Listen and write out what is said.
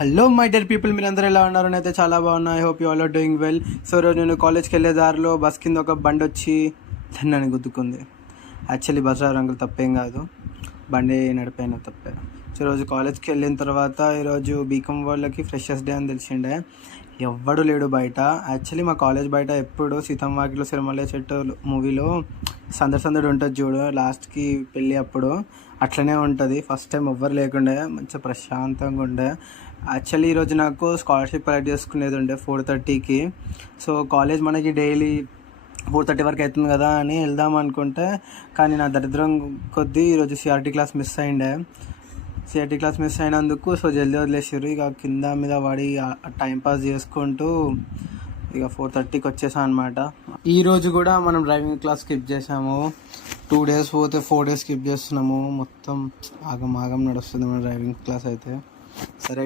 Hello my dear people, మీరందరూ ఎలా ఉన్నారు? అయితే చాలా బాగున్నా. I hope you all are doing well. So రోజు నేను కాలేజ్కి వెళ్ళే దారిలో బస్ కింద ఒక బండి వచ్చి నన్ను గుద్దుకుంది. యాక్చువల్లీ బస్ డ్రైవర్ అంకుల్ తప్పేం కాదు, బండి నడిపోయిన తప్పే. సో రోజు కాలేజ్కి వెళ్ళిన తర్వాత ఈరోజు బీకామ్ వాళ్ళకి ఫ్రెషర్స్ డే అని తెలిసిండే. ఎవ్వడు లేడు బయట. యాక్చువల్లీ మా కాలేజ్ బయట ఎప్పుడు సీతమ్మ వాకిట్లో సిరిమల్లె చెట్టు మూవీలో సందడి ఉంటుంది చూడు, లాస్ట్కి పెళ్ళి అప్పుడు అట్లనే ఉంటుంది. ఫస్ట్ టైం ఎవ్వరు లేకుండే, మంచిగా ప్రశాంతంగా ఉండే. యాక్చువల్లీ ఈరోజు నాకు స్కాలర్షిప్ కలెక్ట్ చేసుకునేది ఉండే 4:30కి. సో కాలేజ్ మనకి డైలీ 4:30 వరకు అవుతుంది కదా అని వెళ్దాం అనుకుంటే, కానీ నా దరిద్రం కొద్దీ ఈరోజు సిఆర్టీ క్లాస్ మిస్ అయినందుకు సో జల్దీ వదిలేసారు. ఇక కింద మీద పడి టైంపాస్ చేసుకుంటూ ఇక 4:30కి వచ్చేసాం అనమాట. ఈరోజు కూడా మనం డ్రైవింగ్ క్లాస్ స్కిప్ చేసాము. 2 days పోతే 4 days స్కిప్ చేస్తున్నాము. మొత్తం ఆగం నడుస్తుంది మన డ్రైవింగ్ క్లాస్ అయితే. సరే